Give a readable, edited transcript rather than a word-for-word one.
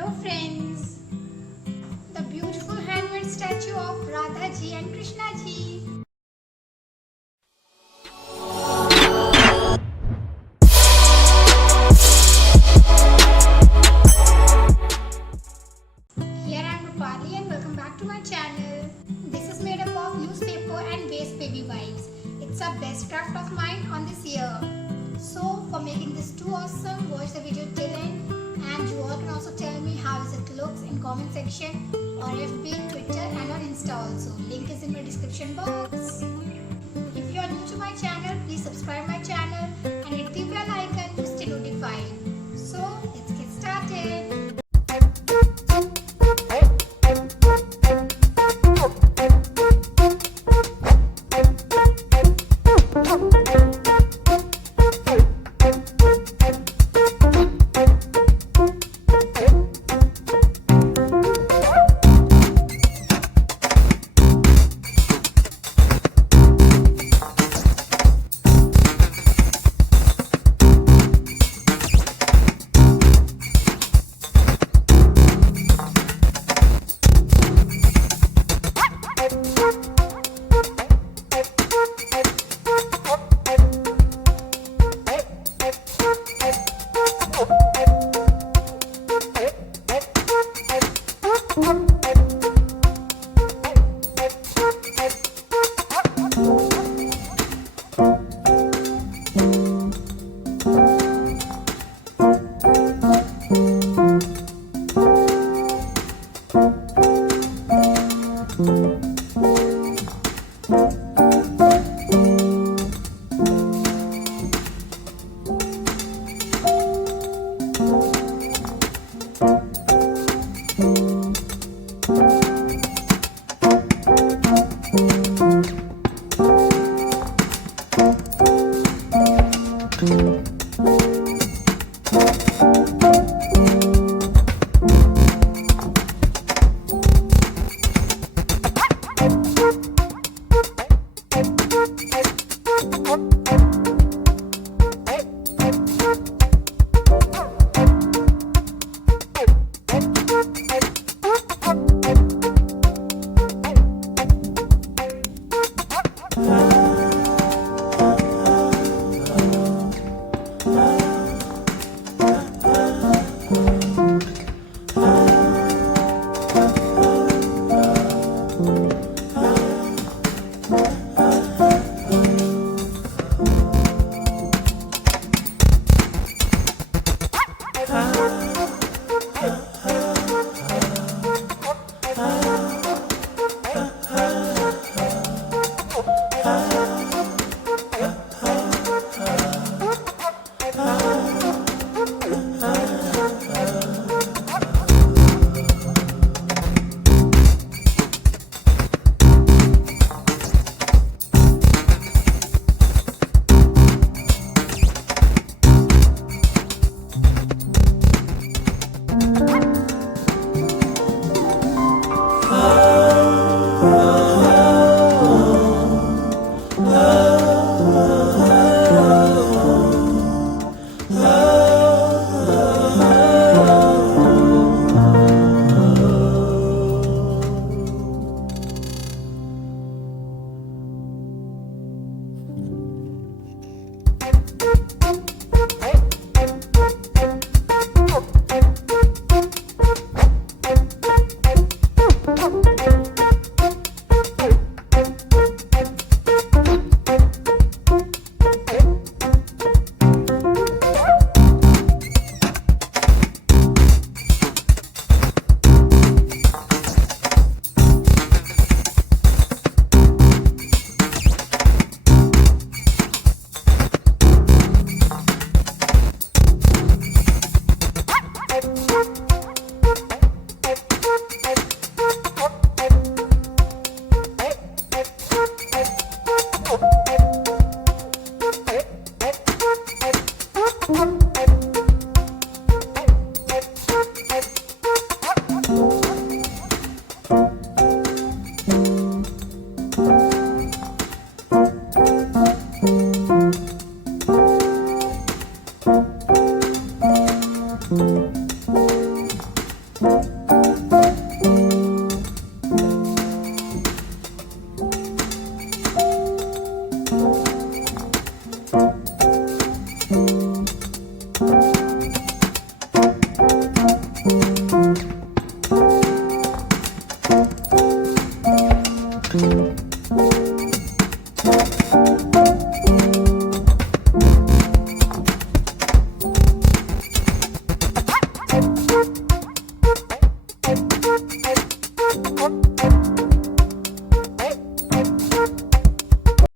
Hello friends, the beautiful handmade statue of Radha ji and Krishna ji. Here I am Rupali and welcome back to my channel. This is made up of newspaper and waste baby wipes. It's a best craft of mine on this year. So for making this too awesome, watch the video till end. And you all can also tell me how it looks in comment section or FB, Twitter and on Insta also. Link is in my description box. If you are new to my channel, please subscribe my channel and hit the bell icon to stay notified. So let's get started.